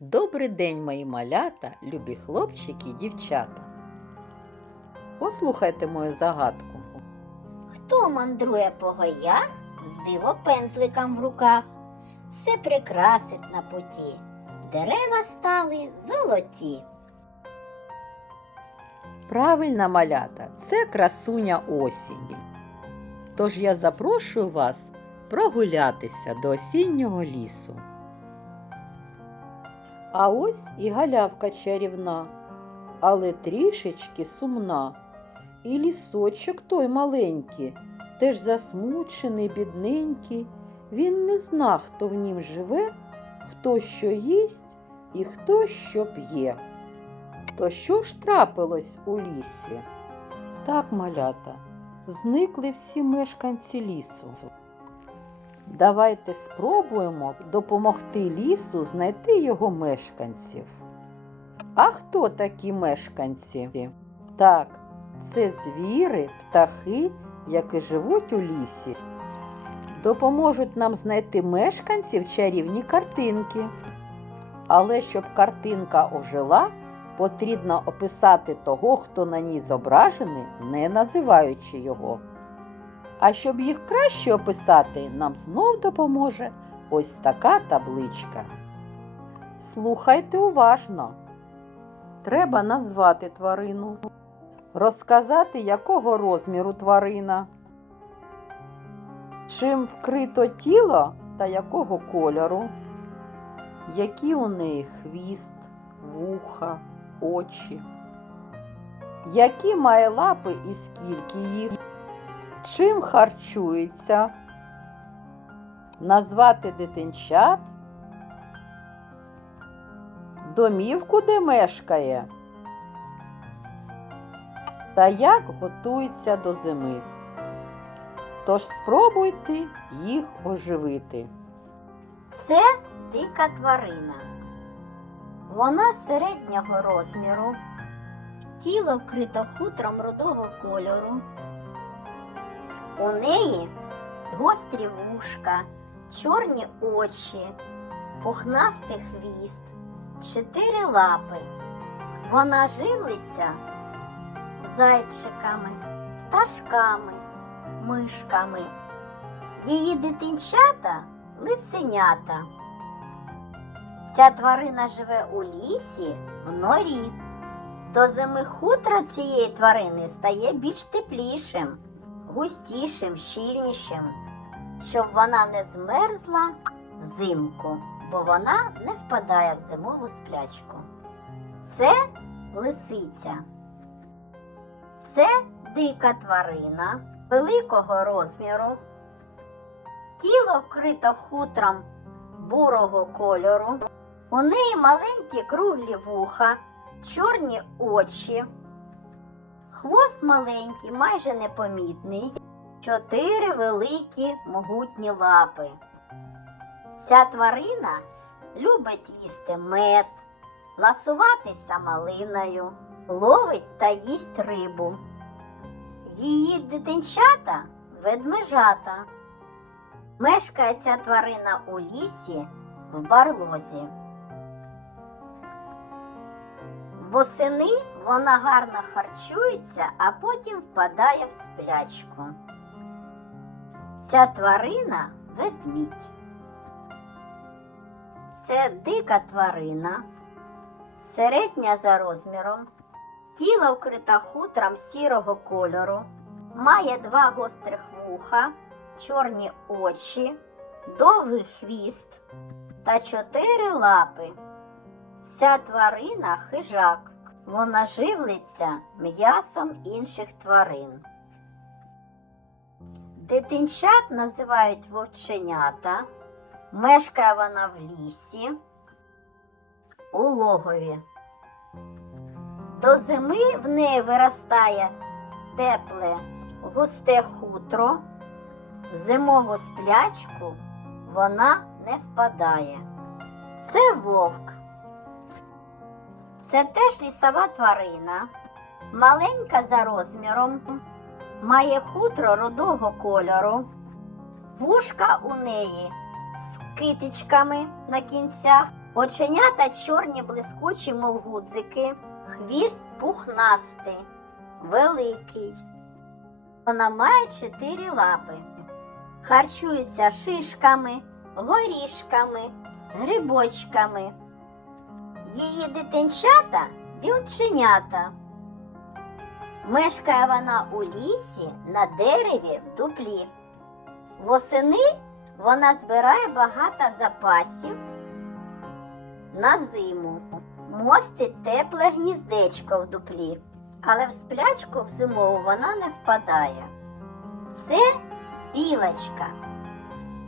Добрий день, мої малята, любі хлопчики і дівчата. Послухайте мою загадку. Хто мандрує по гаях з дивопензликом в руках, все прикрасить на путі, дерева стали золоті. Правильна малята, це красуня осінь. Тож я запрошую вас прогулятися до осіннього лісу. А ось і галявка чарівна, але трішечки сумна. І лісочок той маленький, теж засмучений, бідненький. Він не зна, хто в нім живе, хто що їсть і хто що п'є. То що ж трапилось у лісі? Так, малята, зникли всі мешканці лісу. Давайте спробуємо допомогти лісу знайти його мешканців. А хто такі мешканці? Так, це звіри, птахи, які живуть у лісі. Допоможуть нам знайти мешканців чарівні картинки. Але щоб картинка ожила, потрібно описати того, хто на ній зображений, не називаючи його. А щоб їх краще описати, нам знов допоможе ось така табличка. Слухайте уважно. Треба назвати тварину, розказати, якого розміру тварина, чим вкрито тіло та якого кольору, які у неї хвіст, вуха, очі, які має лапи і скільки їх, чим харчується, назвати дитинчат, домівку, де мешкає, та як готується до зими. Тож спробуйте їх оживити. Це дика тварина. Вона середнього розміру, тіло вкрито хутром рудого кольору. У неї гострі вушка, чорні очі, пухнастий хвіст, чотири лапи. Вона живлиться зайчиками, пташками, мишками. Її дитинчата лисенята. Ця тварина живе у лісі в норі. До зими хутро цієї тварини стає більш теплішим, густішим, щільнішим, щоб вона не змерзла взимку, бо вона не впадає в зимову сплячку. Це лисиця. Це дика тварина великого розміру. Тіло вкрито хутром бурого кольору. У неї маленькі круглі вуха, чорні очі. Хвост маленький, майже непомітний, чотири великі могутні лапи. Ця тварина любить їсти мед, ласуватися малиною, ловить та їсть рибу. Її дитинчата ведмежата. Мешкає ця тварина у лісі в барлозі. Восени вона гарно харчується, а потім впадає в сплячку. Ця тварина ведмідь. Це дика тварина, середня за розміром, тіло вкрита хутром сірого кольору, має два гострих вуха, чорні очі, довгий хвіст та чотири лапи. Ця тварина хижак. Вона живлиться м'ясом інших тварин. Дитинчат називають вовченята. Мешкає вона в лісі, у логові. До зими в неї виростає тепле, густе хутро. В зимову сплячку вона не впадає. Це вовк. Це теж лісова тварина, маленька за розміром, має хутро рудого кольору, вушка у неї з китичками на кінцях, Оченята чорні блискучі, мов гудзики, хвіст пухнастий, великий. Вона має чотири лапи. Харчується шишками, горішками, грибочками. Її дитинчата білченята. Мешкає вона у лісі на дереві в дуплі. Восени вона збирає багато запасів на зиму. Мостить тепле гніздечко в дуплі, але в сплячку в зимову вона не впадає. Це білочка.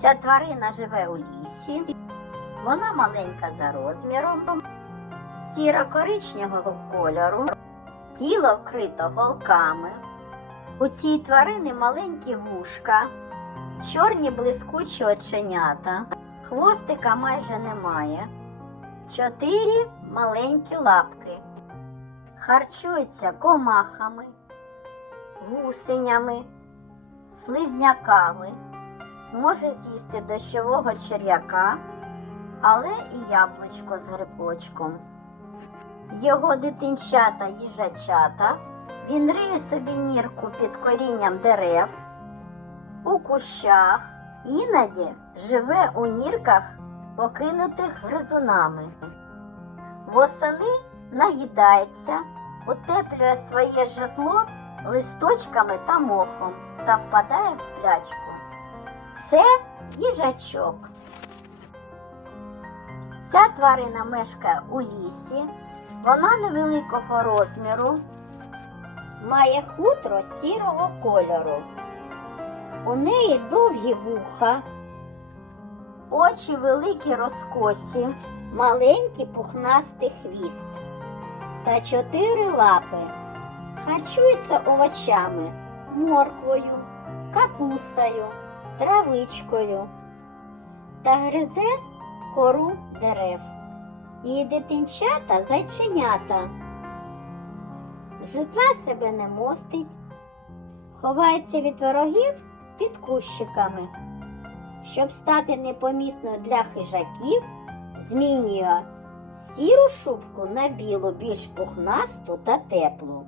Ця тварина живе у лісі. Вона маленька за розміром, сіро-коричневого кольору, тіло вкрито голками. У цій тварини маленькі вушка, чорні блискучі оченята, хвостика майже немає, чотири маленькі лапки, харчується комахами, гусенями, слизняками, може з'їсти дощового черв'яка, але і яблучко з грибочком. Його дитинчата їжачата, він риє собі нірку під корінням дерев, у кущах, іноді живе у нірках, покинутих гризунами. Восени наїдається, утеплює своє житло листочками та мохом та впадає в сплячку. Це їжачок. Ця тварина мешкає у лісі, вона невеликого розміру, має хутро сірого кольору. У неї довгі вуха, очі великі розкосі, маленький пухнастий хвіст та чотири лапи. Харчується овочами, морквою, капустою, травичкою та гризе кору дерев. Її дитинчата зайченята. Житла себе не мостить, ховається від ворогів під кущиками. Щоб стати непомітною для хижаків, змінює сіру шубку на білу, більш пухнасту та теплу.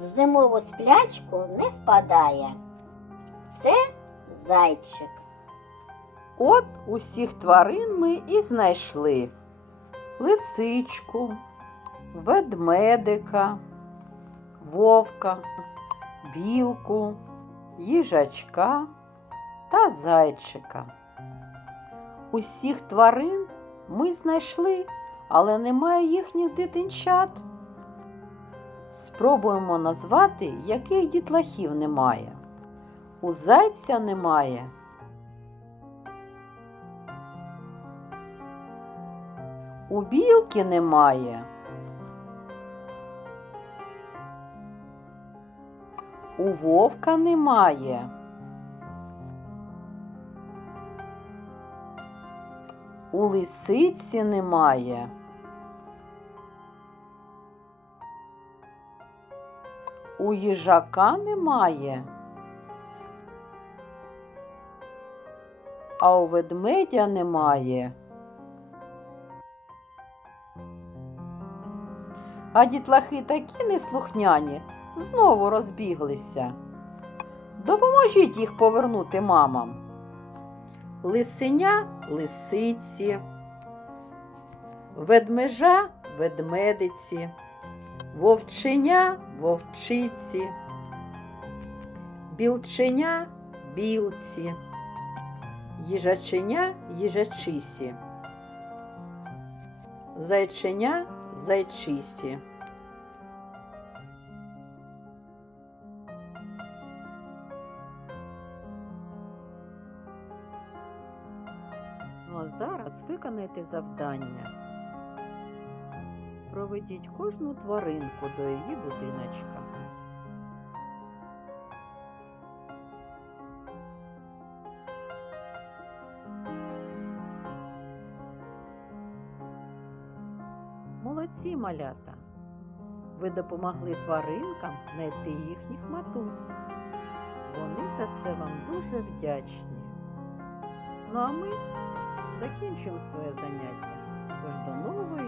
В зимову сплячку не впадає. Це зайчик. От усіх тварин ми і знайшли лисичку, ведмедика, вовка, білку, їжачка та зайчика. Усіх тварин ми знайшли, але немає їхніх дитинчат. Спробуємо назвати, яких дітлахів немає. У зайця немає. У білки немає. У вовка немає. У лисиці немає. У їжака немає. А у ведмедя немає. А дітлахи такі неслухняні. Знову розбіглися. Допоможіть їх повернути мамам. Лисеня лисиці, ведмежа ведмедиці, вовченя вовчиці, білченя білці, їжаченя їжачисі, зайченя зайчисі. Ну а зараз виконайте завдання. Проведіть кожну тваринку до її будиночка. Молодці малята! Ви допомогли тваринкам знайти їхніх матусь. Вони за це вам дуже вдячні. Ну а ми закінчимо своє заняття. Тож до нових